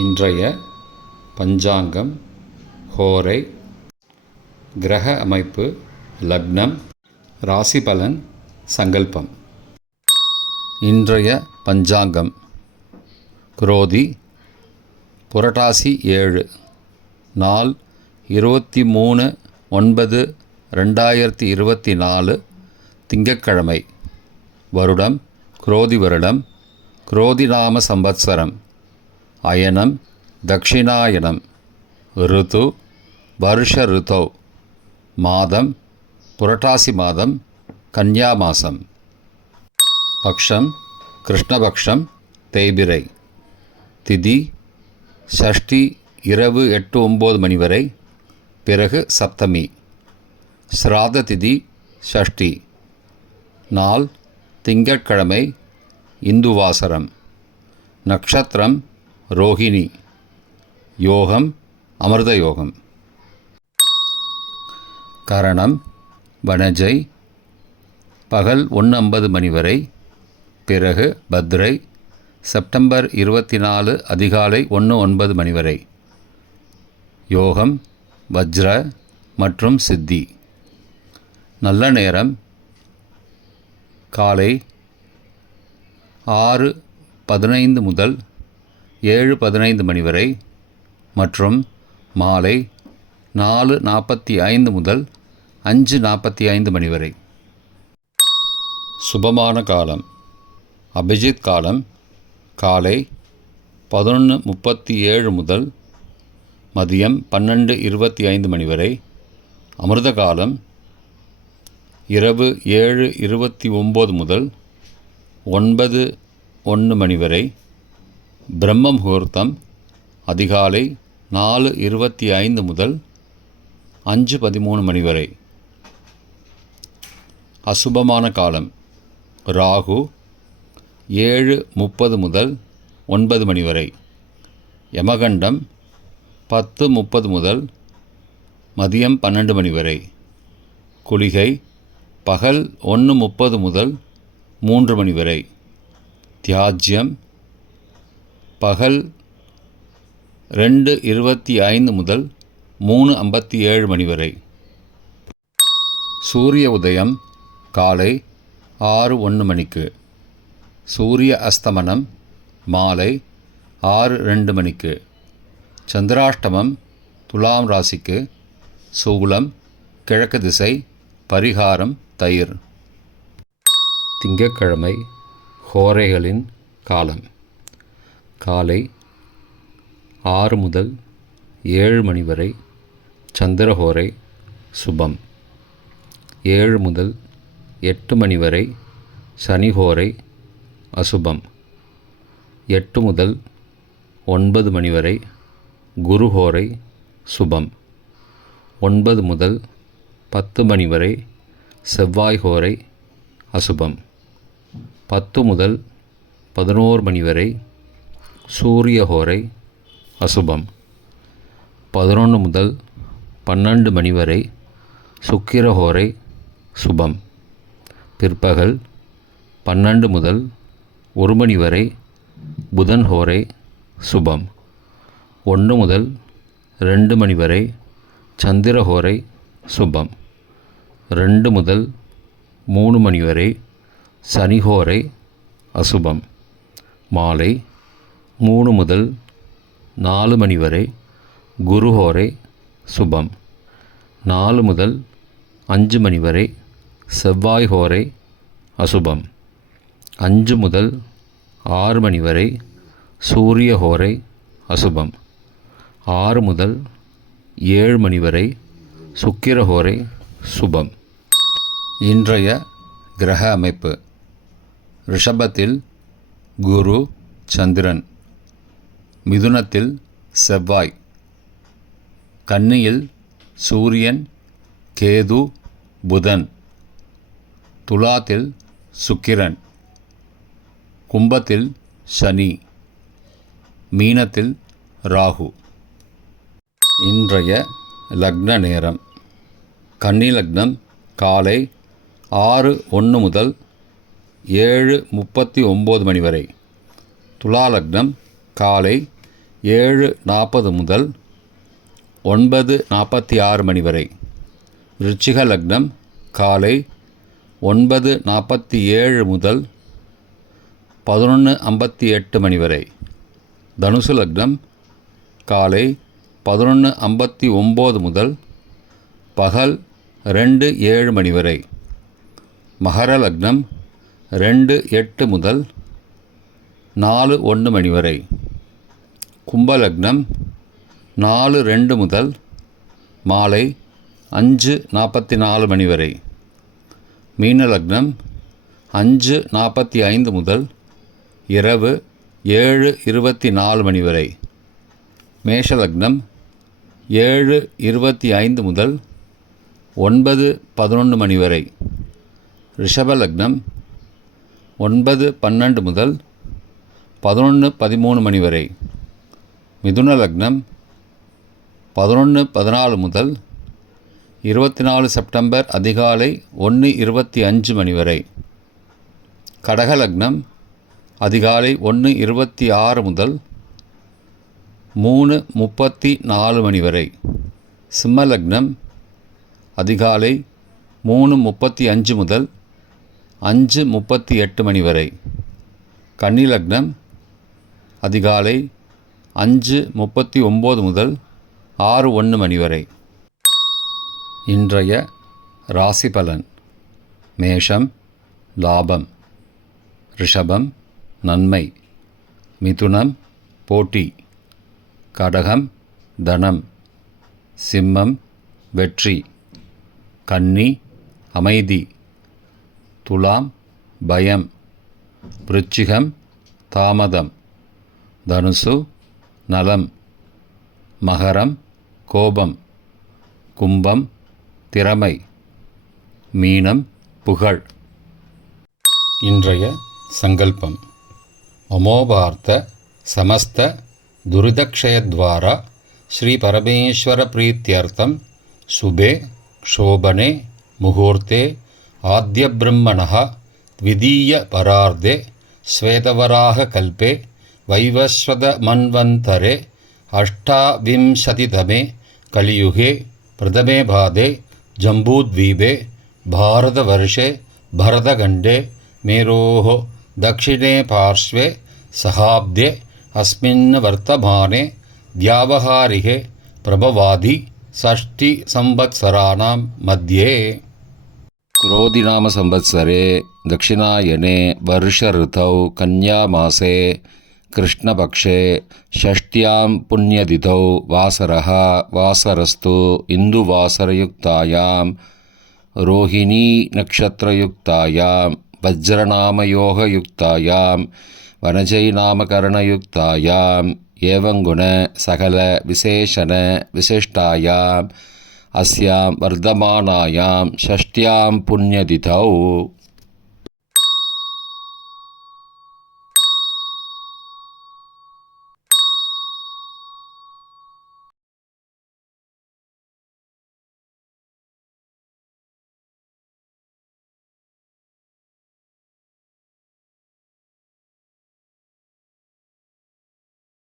இன்றைய பஞ்சாங்கம், ஹோரை, கிரக அமைப்பு, லக்னம், ராசி பலன், சங்கல்பம். இன்றைய பஞ்சாங்கம்: குரோதி புரட்டாசி 7, நாள் 23/9/2024, திங்கட்கிழமை. வருடம் குரோதி வருடம், குரோதி நாம சம்பத்சரம். அயனம் தக்ஷிணாயனம். ருது வருஷ ருதௌ. மாதம் புரட்டாசி மாதம், கன்யா மாதம். பக்ஷம் கிருஷ்ணபக்ஷம், தேய்பிரை. திதி ஷஷ்டி இரவு 8-9 மணி வரை, பிறகு சப்தமி. ஸ்ராத திதி ஷஷ்டி. நாள் திங்கட்கிழமை, இந்துவாசரம். நக்ஷத்திரம் ரோஹிணி. யோகம் அமிர்த யோகம். கரணம் வனஜை. பகல் 1:50 மணி வரை, பிறகு பத்ரை. செப்டம்பர் 24 அதிகாலை 1:09 மணி வரை. யோகம் வஜ்ர மற்றும் சித்தி. நல்ல நேரம் காலை 6:15 முதல் 7:15 மணி வரை மற்றும் மாலை 4:45 முதல் 5:45 மணி வரை. சுபமான காலம் அபிஜித் காலம் காலை 11:37 முதல் மதியம் 12:25 மணி வரை. அமிர்த காலம் இரவு 7:29 முதல் 9:01 மணி வரை. பிரம்ம முகூர்த்தம் அதிகாலை 4:25 முதல் 5:13 மணி வரை. அசுபமான காலம் ராகு 7:30 முதல் 9 மணி வரை. யமகண்டம் 10:30 முதல் மதியம் 12 மணி வரை. குளிகை பகல் 1:30 முதல் 3 மணி வரை. தியாஜ்யம் பகல் 2:25 முதல் 3:57 மணி வரை. சூரிய உதயம் காலை 6:01 மணிக்கு. சூரிய அஸ்தமனம் மாலை 6:02 மணிக்கு. சந்திராஷ்டமம் துலாம் ராசிக்கு. சூலம் கிழக்கு திசை. பரிகாரம் தயிர். திங்கட்கிழமை ஹோரைகளின் காலம் காலை 6 முதல் 7 மணி வரை சந்திரஹோரை சுபம். 7 முதல் 8 மணி வரை சனிஹோரை அசுபம். 8 முதல் 9 மணி வரை குருஹோரை சுபம். 9 முதல் 10 மணி வரை செவ்வாய்ஹோரை அசுபம். 10 முதல் 11 மணி வரை சூரியஹோரை அசுபம். 11 முதல் 12 மணி வரை சுக்கிரஹோரை சுபம். பிற்பகல் 12 முதல் 1 மணி வரை புதன்ஹோரை சுபம். 1 முதல் 2 மணி வரை சந்திரஹோரை சுபம். 2 முதல் 3 மணி வரை சனிஹோரை அசுபம். மாலை 3 முதல் 4 மணி வரை குருஹோரை சுபம். 4 முதல் 5 மணி வரை செவ்வாய்ஹோரை அசுபம். 5 முதல் 6 மணி வரை சூரியஹோரை அசுபம். 6 முதல் 7 மணி வரை சுக்கிரஹோரை சுபம். இன்றைய கிரக அமைப்பு: ரிஷபத்தில் குரு சந்திரன். மிதுனத்தில் செவ்வாய். கன்னியில் சூரியன் கேது புதன். துலாத்தில் சுக்கிரன். கும்பத்தில் சனி. மீனத்தில் ராகு. இன்றைய லக்ன நேரம் கன்னி லக்னம் காலை 6:01 முதல் 7:39 மணி வரை. துலா லக்னம் காலை 7:40 முதல் 9:46 மணி வரை. விருச்சிக லக்னம் காலை 9:47 முதல் 11:58 மணி வரை. தனுசு லக்னம் காலை 11:59 முதல் பகல் 2:07 மணி வரை. மகர லக்னம் 2:08 முதல் 4:01 மணி வரை. கும்ப லக்னம் 4:02 முதல் மாலை 5:44 மணி வரை. மீன லக்னம் 5:45 முதல் இரவு 7:24 மணி வரை. மேஷ லக்னம் 7:25 முதல் 9:11 மணி வரை. ரிஷப லக்னம் 9:12 முதல் 11:13 மணி வரை. மிதுன லக்னம் 11:14 முதல் 24 செப்டம்பர் அதிகாலை 1:25 மணி வரை. கடக லக்னம் அதிகாலை 1:26 முதல் 3:34 மணி வரை. சிம்ம லக்னம் அதிகாலை 3:35 முதல் 5:38 மணி வரை. கன்னி லக்னம் அதிகாலை 5:39 முதல் 6:01 மணி வரை. இன்றைய ராசி பலன். மேஷம் லாபம், ரிஷபம் நன்மை, மிதுனம் போட்டி, கடகம் தனம், சிம்மம் வெற்றி, கன்னி அமைதி, துலாம் பயம், விருச்சிகம் தாமதம், தனுசு நலம், மகரம் கோபம், கும்பம் திறமை, மீனம் புகழ். இன்றைய சங்கல்பம். மமோபார்த்த சமஸ்த துரிதக்ஷயத்வாரா ஸ்ரீ பரமேஸ்வர பிரீத்யர்த்தம் சுபே க்ஷோபனே முகூர்த்தே ஆத்ய பிரம்மணः த்விதீய பரார்த்தே ஸ்வேதவராக கல்பே வைவஸ்வத மன்வந்தரே அஷ்டாவிம்சதிதமே கலியுகே பிரதமே பாதே ஜம்பூத்வீபே பாரதவர்ஷே பரதகண்டே மேரோः தக்ஷிணே பார்ஷ்வே சகாப்தே அஸ்மின் வர்த்தமானே வியாவஹாரிகே பிரபவாதி षष्टि संवत्सराणां मध्ये. क्रोधिनाम संवत्सरे दक्षिणायने वर्षऋतौ कन्यामासे कृष्णपक्षे षष्ट्यां पुण्यतिथौ वासरः वासरस्तु इन्दुवासरयुक्तायां रोहिणी नक्षत्रयुक्तायां वज्रनामयोगयुक्तायां वनजैनामकरणयुक्तायां एवं गुण सकल विशेषण विशिष्टायाम् अस्यां वर्धमानायां षष्ट्यां पुण्यतिथौ